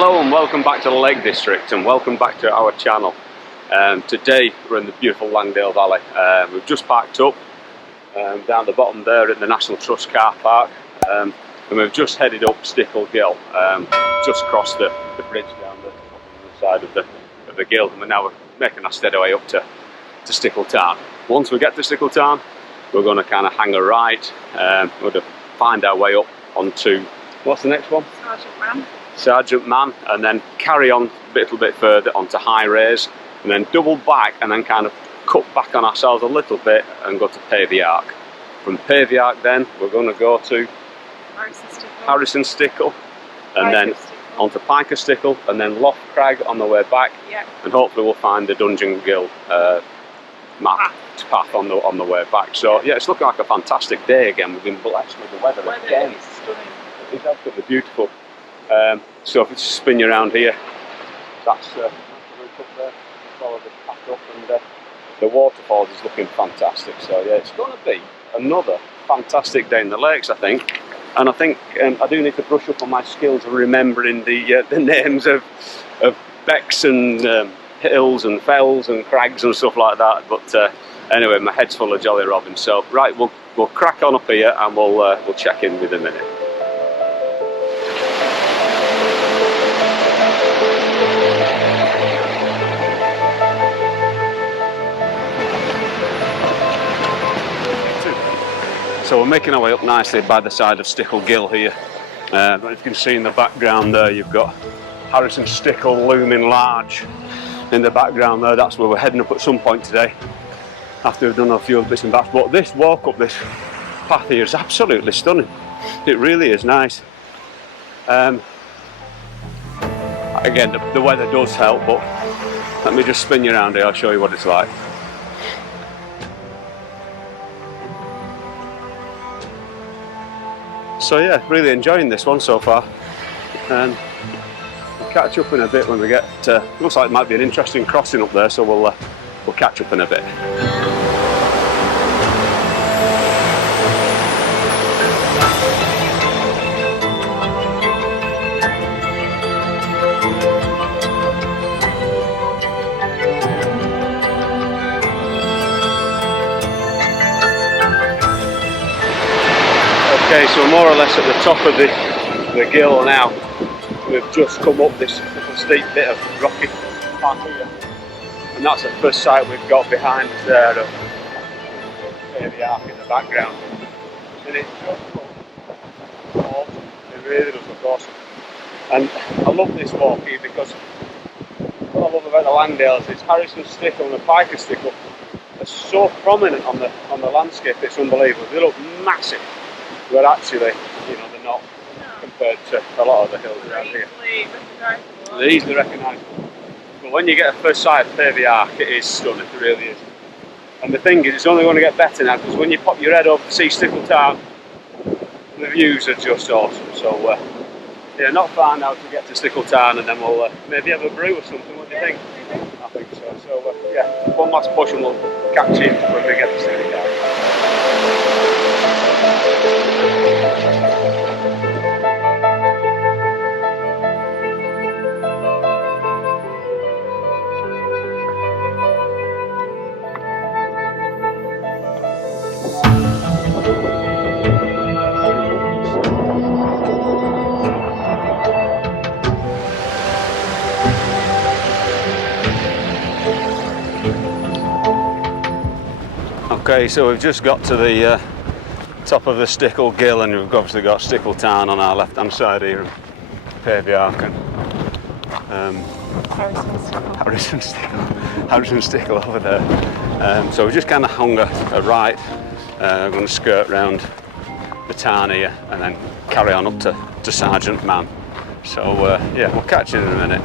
Hello and welcome back to the Lake District and welcome back to our channel. Today we're in the beautiful Langdale Valley. We've just parked up down the bottom there in the National Trust car park, and we've just headed up Stickle Gill, just crossed the bridge down the side of the Gill, and we're making our steady way up to Stickle Town. Once we get to Stickle Town, we're going to kind of hang a right, we're going to find our way up onto, what's the next one? Sergeant Man, and then carry on a little bit further onto High Raise, and then double back and then kind of cut back on ourselves a little bit and go to Pavey Ark. From Pavey Ark then we're going to go to Harrison Stickle, and then onto Pike Stickle, and then Loft Crag on the way back, and hopefully we'll find the Dungeon Gill path on the way back. So yeah, it's looking like a fantastic day again. We've been blessed with the weather again. It's absolutely beautiful. So if it's spin you around here, that's the route up there. Follow this path up, and the waterfalls is looking fantastic. So yeah, it's going to be another fantastic day in the lakes, I think. And I think I do need to brush up on my skills of remembering the names of becks and hills and fells and crags and stuff like that. But anyway, my head's full of jolly robin. So right, we'll crack on up here and we'll check in with a minute. So we're making our way up nicely by the side of Stickle Gill here. But if you can see in the background there, you've got Harrison Stickle looming large in the background there. That's where we're heading up at some point today, after we've done a few bits and bats. But this walk up this path here is absolutely stunning. It really is nice. Again, the weather does help, but let me just spin you around here, I'll show you what it's like. So yeah, really enjoying this one so far, and we'll catch up in a bit when we get looks like it might be an interesting crossing up there, so we'll catch up in a bit. Okay, so more or less at the top of the Gill now. We've just come up this little steep bit of rocky path here, and that's the first sight we've got behind us there of Pavey Ark in the background. And it just looks awesome. It really does look awesome. And I love this walk here because what I love about the Langdales is Harrison Stickle and the Pike Stickle are so prominent on the landscape. It's unbelievable. They look massive. But actually, you know, they're not compared to a lot of the hills around here. They're easily recognisable. But when you get a first sight of Pavey Ark, it is stunning, it really is. And the thing is, it's only going to get better now, because when you pop your head up to see Stickle Town, the views are just awesome. So, yeah, not far now to get to Stickle Town, and then we'll maybe have a brew or something. What do you think? I think so. So, yeah, one last push and we'll catch you when we get to Stickle Town. Okay, so we've just got to the top of the Stickle Gill, and we've obviously got Stickle Town on our left hand side here, and Pavey Ark and Harrison Stickle over there. So we just kind of hung a right. I'm going to skirt round the town here and then carry on up to Sergeant Man. So yeah, we'll catch you in a minute.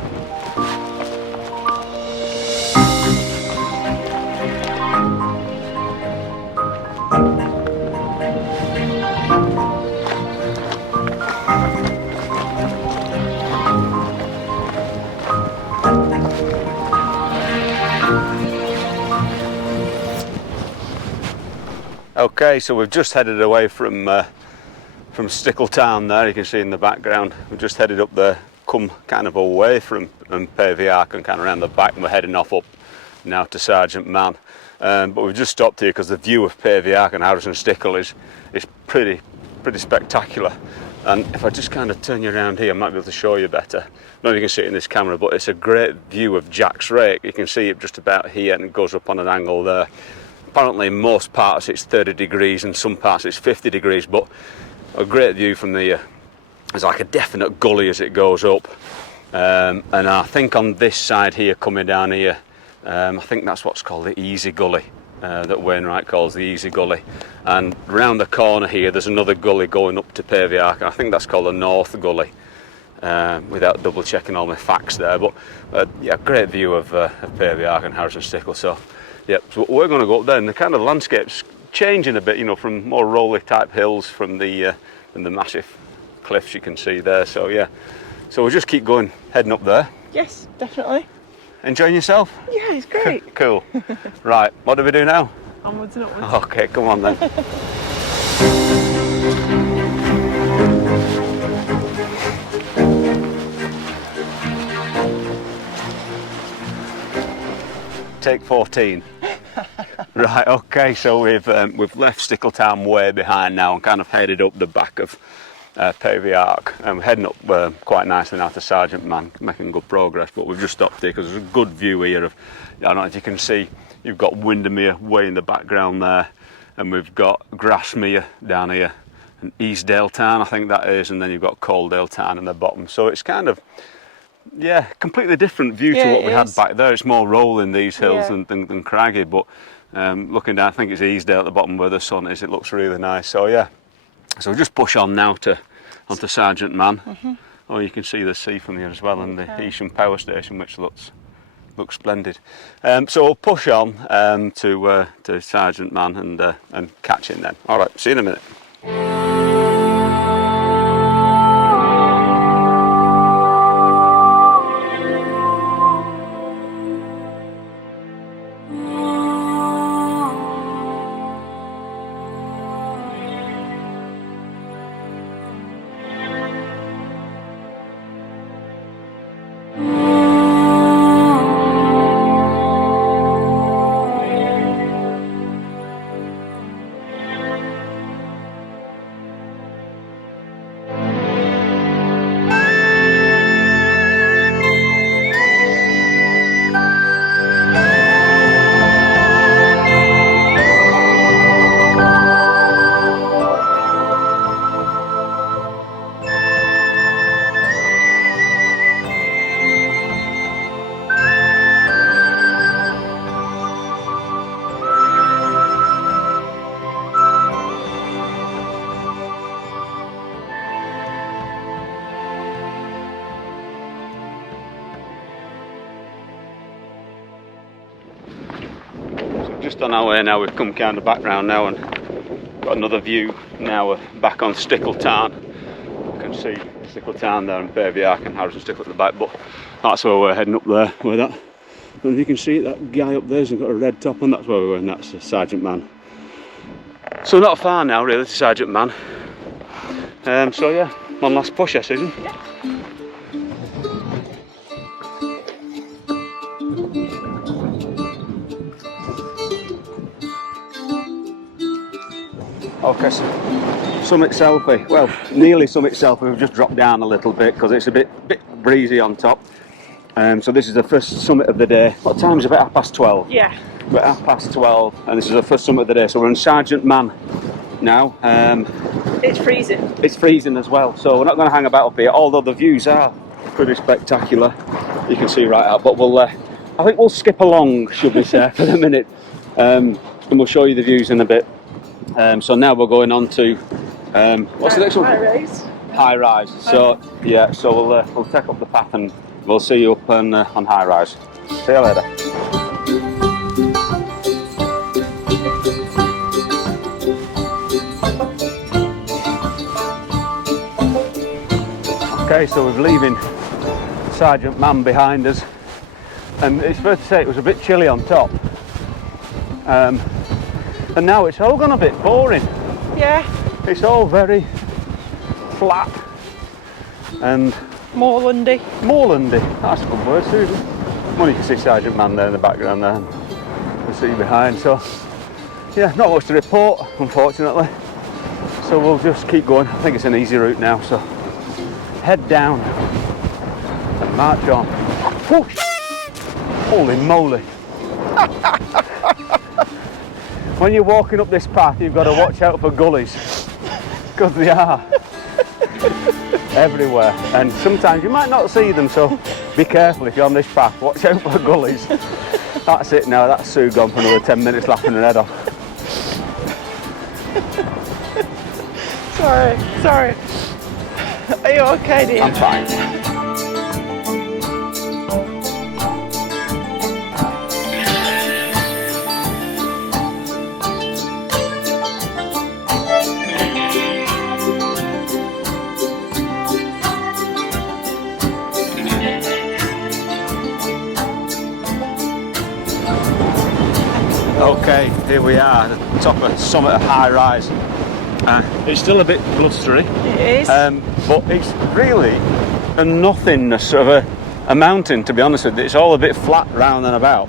Okay, so we've just headed away from Stickle Town there. You can see in the background we've just headed up there come kind of away from Pavey Ark and kind of around the back, and we're heading off up now to Sergeant Man. But we've just stopped here because the view of Pavey Ark and Harrison Stickle is pretty spectacular. And if I just kind of turn you around here, I might be able to show you better. I don't know if you can see it in this camera, but it's a great view of Jack's Rake. You can see it just about here, and it goes up on an angle there. Apparently in most parts it's 30 degrees and some parts it's 50 degrees, but a great view from the there's like a definite gully as it goes up. And I think on this side here, coming down here, I think that's what's called the Easy Gully, that Wainwright calls the Easy Gully. And round the corner here there's another gully going up to Pavey Ark, and I think that's called the North Gully, without double checking all my facts there. But yeah, great view of Pavey Ark and Harrison Stickle. So yeah, so we're going to go up there, and the kind of landscape's changing a bit, you know, from more rolly type hills from the massive cliffs you can see there. So yeah, so we'll just keep going, heading up there. Yes, definitely. Enjoying yourself? Yeah, it's great. Cool. Right, what do we do now? Onwards and upwards. Okay, come on then. Take 14. Right, okay, so we've left Stickle Town way behind now and kind of headed up the back of Pavey Ark, and we're heading up quite nicely now to Sergeant Man, making good progress. But we've just stopped here because there's a good view here of, I don't know if you can see, you've got Windermere way in the background there, and we've got Grasmere down here, and Eastdale Town I think that is, and then you've got Coaldale Town in the bottom. So it's kind of, yeah, completely different view to what we had back there. It's more rolling, these hills, than craggy, but looking down, I think it's Eastdale at the bottom where the sun is. It looks really nice. So yeah, so we'll just push on now onto Sergeant Man. Oh, you can see the sea from here as well, and the Easham Power Station, which looks splendid. So we'll push on to Sergeant Man and catch him then. All right, see you in a minute. Just on our way now, we've come kind of back round now and got another view now of back on Stickle Town. You can see Stickle Town there and Pavey Ark and Harrison Stickle at the back, but that's where we're heading up there, where that, and you can see it, that guy up there's got a red top on, that's where we're going, that's Sergeant Man. So not far now really to Sergeant Man. So yeah, one last push, Susan. Yeah. Okay, so summit selfie. Well, nearly summit selfie. We've just dropped down a little bit because it's a bit breezy on top. So this is the first summit of the day. What time is it? About 12:30. Yeah. About 12:30, and this is the first summit of the day. So we're in Sergeant Man now. It's freezing. It's freezing as well. So we're not going to hang about up here, although the views are pretty spectacular. You can see right out. But we'll, I think we'll skip along, should we say, for the minute, and we'll show you the views in a bit. So now we're going on to what's the next one? High rise. High rise. So yeah, so we'll take up the path and we'll see you up on high rise. See you later. Okay, so we're leaving Sergeant Man behind us, and it's fair to say it was a bit chilly on top. And now it's all gone a bit boring. Yeah. It's all very flat and Moorlandy. Moorlandy, that's a good word, Susan. Well, you can see Sergeant Man there in the background there, and the sea behind, so yeah, not much to report, unfortunately. So we'll just keep going. I think it's an easy route now, so head down and march on. Whoosh! Holy moly. When you're walking up this path, you've got to watch out for gullies, because they are everywhere, and sometimes you might not see them, so be careful if you're on this path. Watch out for gullies. That's it now, that's Sue gone for another 10 minutes laughing her head off. Sorry. Are you okay, dear? I'm fine. Okay, here we are at the top of the summit of high rise. It's still a bit blustery. It is. But it's really a nothingness of a mountain, to be honest with you. It's all a bit flat round and about.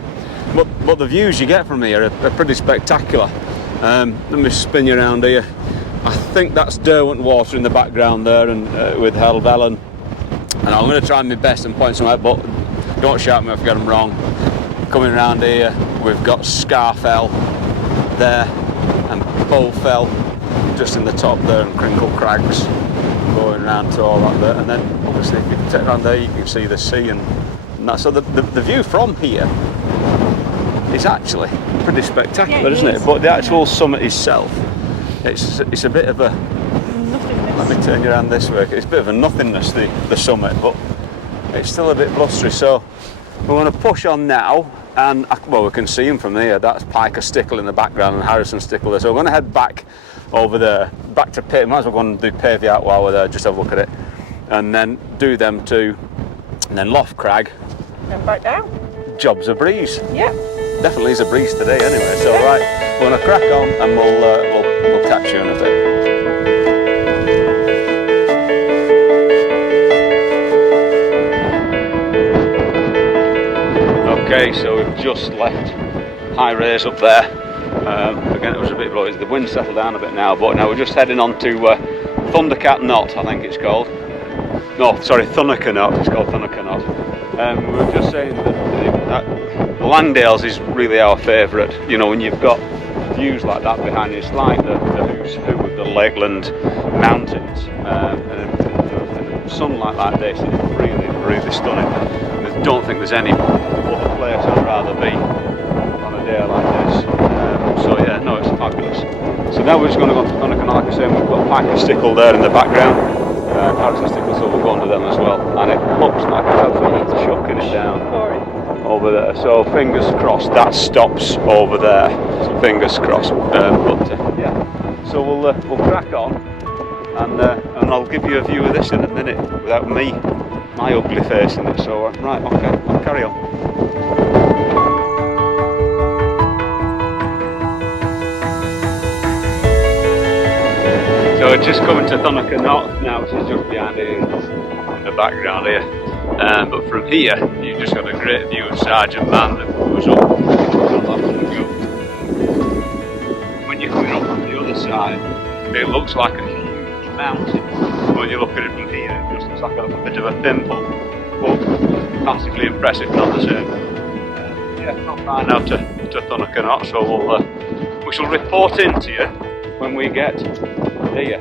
But the views you get from here are pretty spectacular. Let me spin you around here. I think that's Derwent Water in the background there, and with Helvellyn. And I'm going to try my best and point some out, but don't shout at me if I get them wrong. Coming around here, we've got Scarfell there, and Bowfell just in the top there, and Crinkle Crags going around to all that there. And then obviously if you can take around there, you can see the sea and that. So the view from here is actually pretty spectacular, isn't it? But the actual summit itself, it's a bit of a nothingness. Let me turn you around this way. It's a bit of a nothingness, the summit, but it's still a bit blustery. So we're going to push on now, and well, we can see him from here. That's Pike Stickle in the background and Harrison Stickle there. So we're going to head back over there, back to Pavey. Might as well go and do Pavey Ark while we're there, just have a look at it, and then do them two, and then Loft Crag. And back down. Job's a breeze. Yeah. Definitely is a breeze today, anyway. So right, we're going to crack on, and we'll catch you in a bit. Okay, so we've just left high raise up there. Again, it was a bit blowy. The wind settled down a bit now, but now we're just heading on to Thundercat Knot, I think it's called. No, sorry, Thundercat Knot. It's called Thundercat Knot. We were just saying that Langdale's is really our favourite. You know, when you've got views like that behind you, it's like the who's who of the Lakeland mountains, and sun like that day, it's really, really stunning. I don't think there's any other place I'd rather be on a day like this. So yeah, no, it's fabulous. So now we're just going to go to Thundercat Knot. Like I say, we've got Pike and Stickle there in the background. Harrison Stickle, so we'll go under them as well. And it looks like it's absolutely chucking it down over there. So fingers crossed that stops over there. So fingers crossed. Yeah. So we'll crack on, and I'll give you a view of this in a minute without my ugly face in it. So right, okay, I'll carry on. So we're just coming to Thundercat Knot now, which is just behind here in the background here. But from here, you've just got a great view of Sergeant Man that goes up. When you're coming up on the other side, it looks like a huge mountain. When you look at it from here, it just looks like a bit of a pimple. But massively impressive nonetheless. Yeah, not far now to Thundercat Knot, so we shall report in to you when we get here.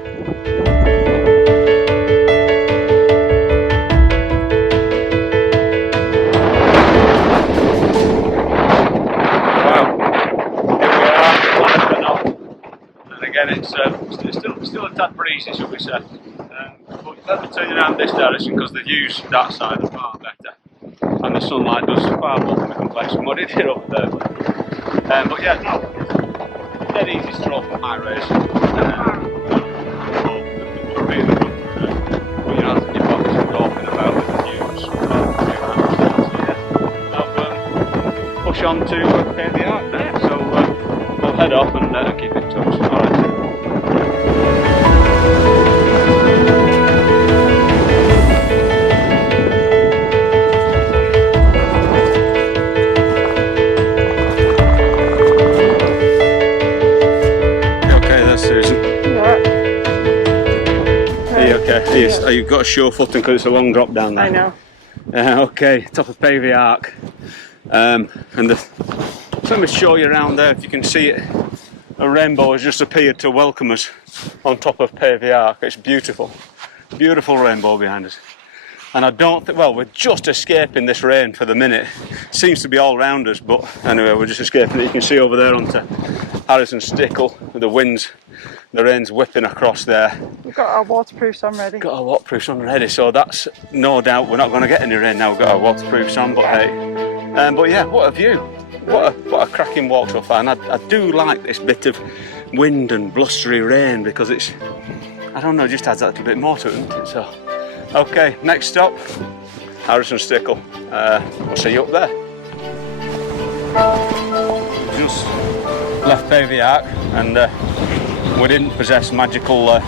It's still a tad breezy, shall we say. But let me turn you around this direction, because the views that side are far better, and the sunlight does far more than the complexion what it did up there. But yeah, no, dead easy stroll from high race. Really good. But you know, you've obviously talking about the views. Now push on to Pavey Ark there. So we'll head off and keep in touch. Alright. okay? You've got a sure footing because it's a long drop down there. I know. Okay, top of Pavey Ark. And let me show you around there if you can see it. A rainbow has just appeared to welcome us on top of Pavey Ark. It's beautiful. Beautiful rainbow behind us. And I don't think, well, we're just escaping this rain for the minute. Seems to be all around us, but anyway, we're just escaping it. You can see over there onto Harrison Stickle, with the winds, the rain's whipping across there. We've got our waterproofs on ready. Got our waterproofs on ready, so that's no doubt we're not going to get any rain now. We've got our waterproofs on, but hey. But yeah, what a view. What a cracking walk so far. And I do like this bit of wind and blustery rain because it's, I don't know, just adds that little bit more to it, doesn't it? So, okay, next stop, Harrison Stickle. We'll see you up there. Just left Pavey Ark and we didn't possess magical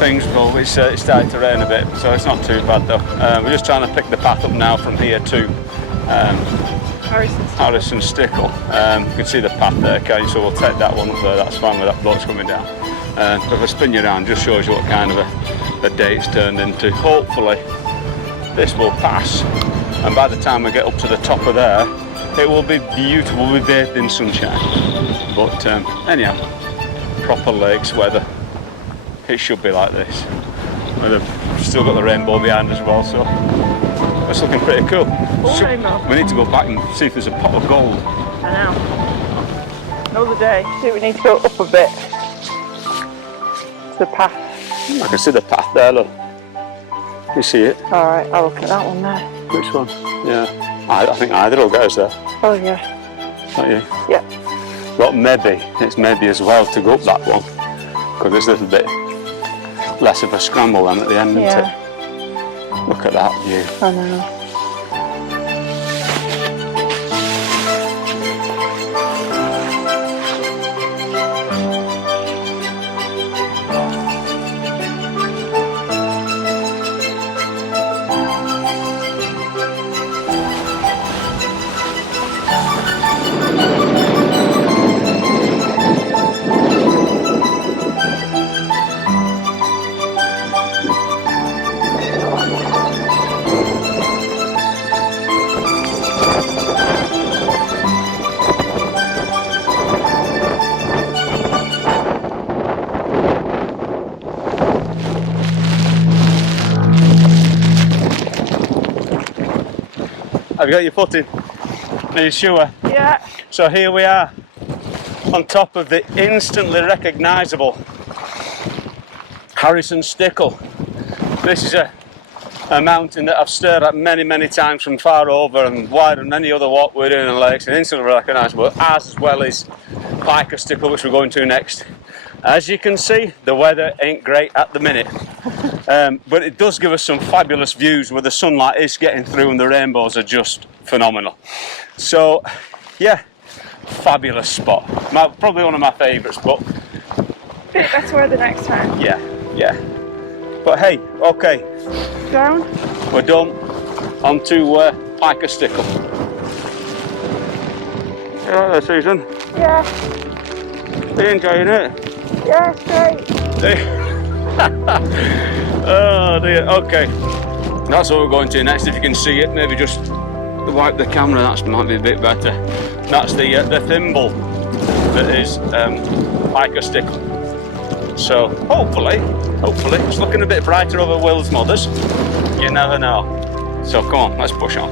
things, but it's started to rain a bit, so it's not too bad though. We're just trying to pick the path up now from here to Harrison Stickle. You can see the path there, okay, so we'll take that one up there. That's fine with that boat's coming down. But if I spin you around, just shows you what kind of a day it's turned into. Hopefully this will pass, and by the time we get up to the top of there, it will be beautiful. We'll be bathed in sunshine. But anyhow, proper lakes weather. It should be like this. We've still got the rainbow behind as well, so it's looking pretty cool. We need to go back and see if there's a pot of gold. I know. Another day. I think we need to go up a bit to the path. I can see the path there, look. You see it? Alright, I'll look at that one there. Which one? Yeah. I think either will get us there. Oh yeah. Don't you? Yeah. But maybe, it's maybe as well to go up that one, because it's a little bit less of a scramble then at the end, isn't it? Look at that view. I know. Have you got your footing? Are you sure? Yeah. So here we are on top of the instantly recognisable Harrison Stickle. This is a mountain that I've stared at many times from far over and wider than any other walk we're doing in the lakes, and instantly recognisable, as well as Pike Stickle, which we're going to next. As you can see, the weather ain't great at the minute. But it does give us some fabulous views where the sunlight is getting through and the rainbows are just phenomenal. So yeah, fabulous spot. Probably one of my favourites, but Bit better weather next time. yeah. But hey, okay. Down? We're done. On to Pike Stickle. You like that, Susan? Yeah. Are you enjoying it? Yeah, it's great. Oh dear, okay. That's what we're going to next. If you can see it, maybe just wipe the camera, that might be a bit better. That's the thimble that is Pike Stickle. So hopefully, it's looking a bit brighter over Will's Mothers. You never know. So come on, let's push on.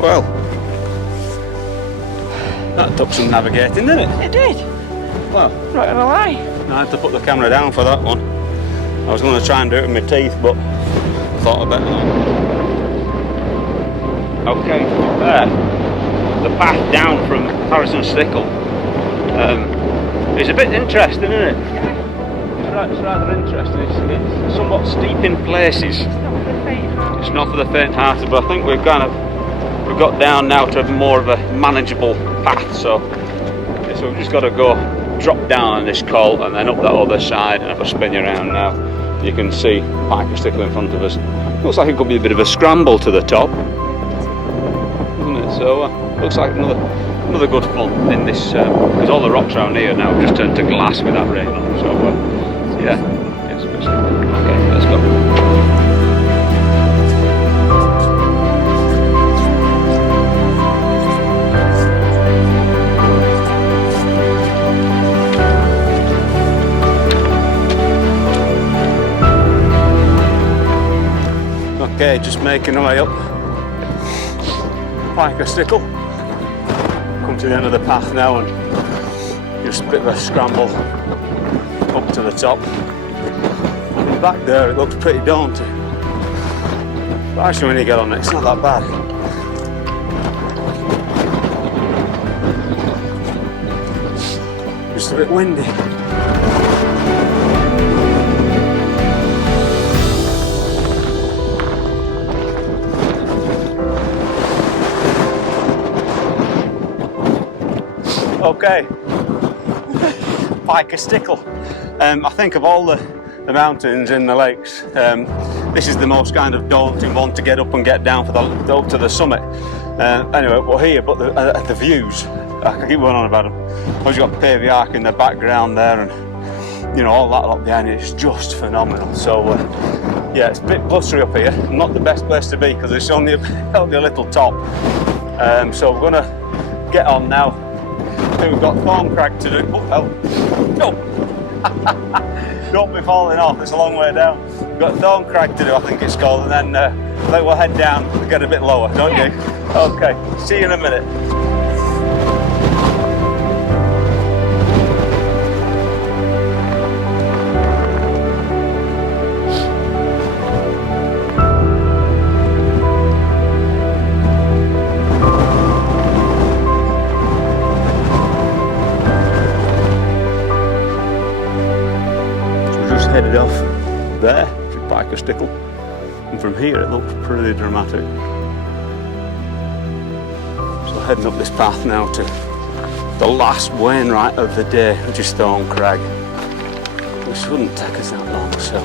Well, that took some navigating, didn't it? It did. Well, Not gonna lie. I had to put the camera down for that one. I was going to try and do it with my teeth, but I thought I'd better not. Okay, there. The path down from Harrison Stickle is a bit interesting, isn't it? It's rather interesting. It's somewhat steep in places. It's not for the faint-hearted. It's not for the faint-hearted, but I think we've got down now to more of a manageable path. So we've just got to go drop down on this colt and then up that other side. And if I spin you around now, you can see Pike Stickle in front of us. Looks like it could be a bit of a scramble to the top, doesn't it? So looks like another good fun in this, because all the rocks around here now have just turned to glass with that rain on them. So yeah, it's Okay, let's go. Okay, just making our way up Pike Stickle. Come to the end of the path now and just a bit of a scramble up to the top. And back there it looks pretty daunting. But actually when you get on it, it's not that bad. Just a bit windy. Okay, Pike Stickle. I think of all the mountains in the lakes, this is the most kind of daunting one to get up and get down for up to the summit. Anyway, we're here, but the views, I can keep going on about them. You've got Pavey Ark in the background there, and you know all that lot behind it is just phenomenal. So yeah, it's a bit blustery up here. Not the best place to be because it's only a little top. So we're gonna get on now. We've got Loft Crag to do. Oh, no! Don't be falling off, it's a long way down. We've got Loft Crag to do, I think it's called, and then we'll head down and get a bit lower, don't you? Okay, see you in a minute. Headed off there to Pike Stickle, and from here it looks pretty dramatic. So heading up this path now to the last wainwright of the day, which is Loft Crag, which shouldn't take us that long, so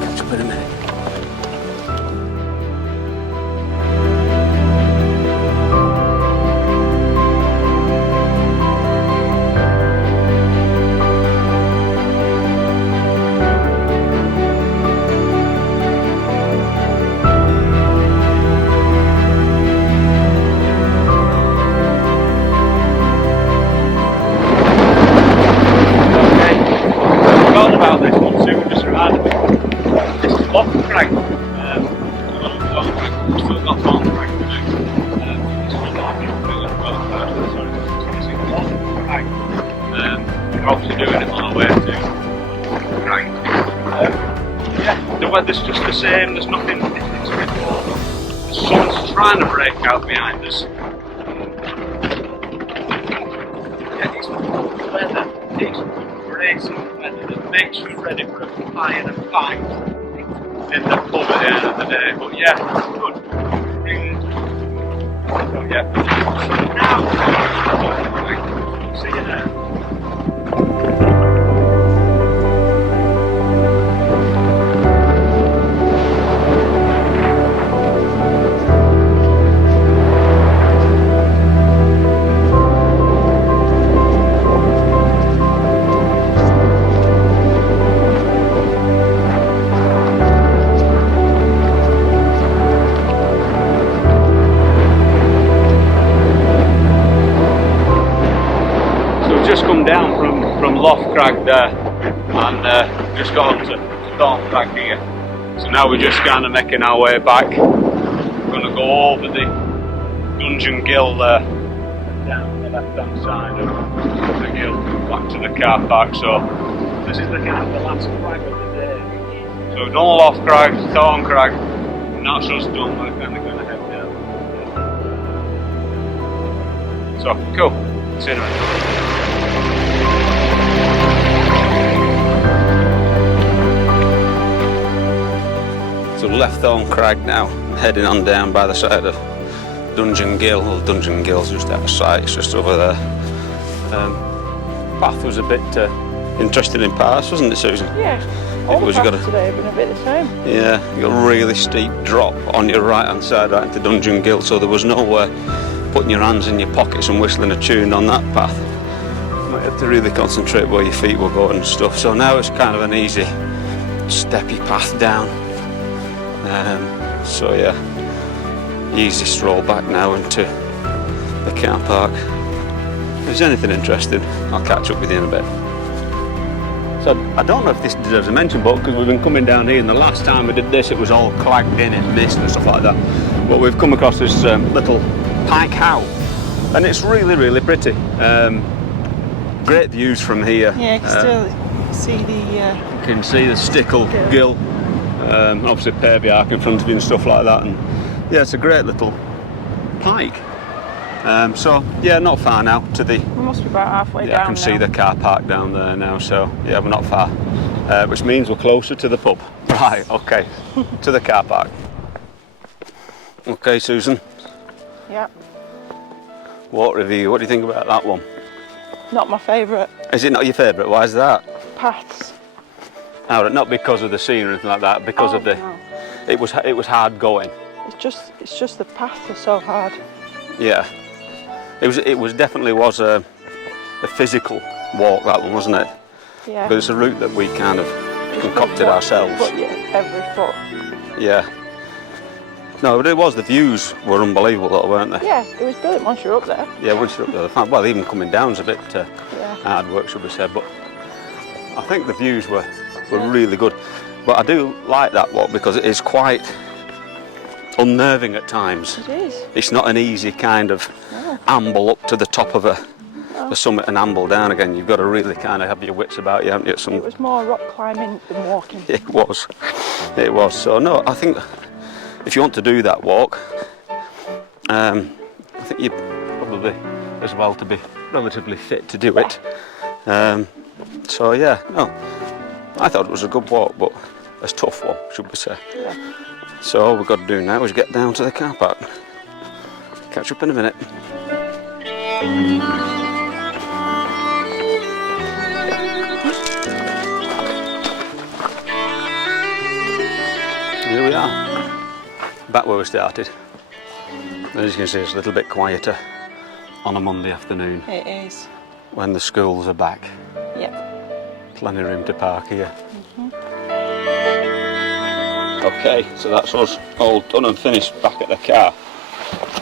catch up in a minute. Loft Crag. We've still got Loft Crag to do. We're obviously doing it on our way to Crag. Yeah, the weather's just the same, there's nothing, it's a bit more. The sun's trying to break out behind us. Yeah, it's weather, it's crazy weather that makes you ready for a pie and a pint in the pub at the end of the day, but yeah, good. So yeah, now, see you there. Just come down from Loft Crag there and just got up to Loft Crag here. So now we're just kind of making our way back. We're going to go over the Gill there, down the left hand side of the Gill, back to the car park. So this is the kind of the last crag of the day. So we've done Loft Crag, Loft Crag, and that's us done. We're kind of going to head down. So cool, see you in a minute. So left Loft Crag now, heading on down by the side of Gill. Well, Gill's just out of sight, it's just over there. Path was a bit interesting in parts, wasn't it, Susan? Yeah, all the paths today have been a bit the same. Yeah, you got a really steep drop on your right hand side right into Gill, so there was no putting your hands in your pockets and whistling a tune on that path. you have to really concentrate where your feet will go and stuff. So now it's kind of an easy, steppy path down. So yeah, easy stroll back now into the car park. If there's anything interesting, I'll catch up with you in a bit. So I don't know if this deserves a mention, but because we've been coming down here, and the last time we did this, it was all clagged in and mist and stuff like that. But we've come across this little Pike house, and it's really, really pretty. Great views from here. Yeah, you can still see the... you can see the Stickle, Gill, obviously Pavey Ark in front of you and stuff like that. And yeah, it's a great little Pike. So yeah, not far now to the... We must be about halfway down I can see the car park down there now, so yeah, we're not far. Which means we're closer to the pub. Right, okay, to the car park. Okay, Susan. Yeah. Walk review, what do you think about that one? Not my favourite. Is it not your favourite? Why is that? Paths. Oh, not because of the scene or anything like that, because of the... No. It was hard going. It's just the paths are so hard. Yeah. It was definitely was a physical walk, that one, wasn't it? Yeah. But it's a route that we kind of concocted ourselves. But yeah, every foot. Yeah. No, but it was, the views were unbelievable though, weren't they? Yeah, it was brilliant once you're up there. Yeah, once you're up there. Well, even coming down's a bit yeah. hard work, should we say, but I think the views were really good. But I do like that walk because it is quite unnerving at times. It is. It's not an easy kind of amble up to the top of the summit and amble down again. You've got to really kind of have your wits about you, haven't you? It was more rock climbing than walking. It was. It was. So no, I think if you want to do that walk, I think you're probably as well to be relatively fit to do it. So yeah, no, I thought it was a good walk, but a tough one, should we say. Yeah. So all we've got to do now is get down to the car park. Catch up in a minute. Here we are, back where we started. As you can see, it's a little bit quieter on a Monday afternoon. It is. When the schools are back. Yep. Plenty of room to park here. Okay, so that's us all done and finished back at the car.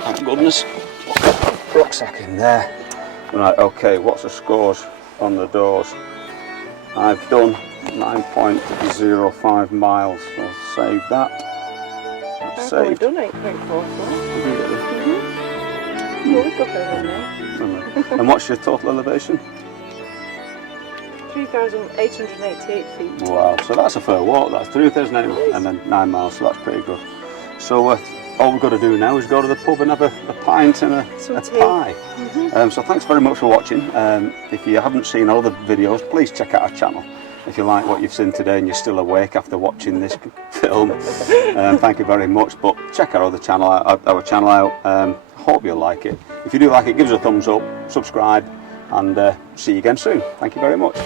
Thank goodness. Rucksack in there. Right, okay, what's the scores on the doors? I've done 9.05 miles, so I'll save that. That's saved. I've done 8.44. You always go further than me. And what's your total elevation? 3,888 feet. Wow, so that's a fair walk. That's 3,008 and then 9 miles, so that's pretty good. So all we've got to do now is go to the pub and have a pint and a pie. So thanks very much for watching. If you haven't seen our other videos, please check out our channel. If you like what you've seen today and you're still awake after watching this film, thank you very much. But check our other channel, our channel out. Hope you'll like it. If you do like it, give us a thumbs up, subscribe, and see you again soon. Thank you very much.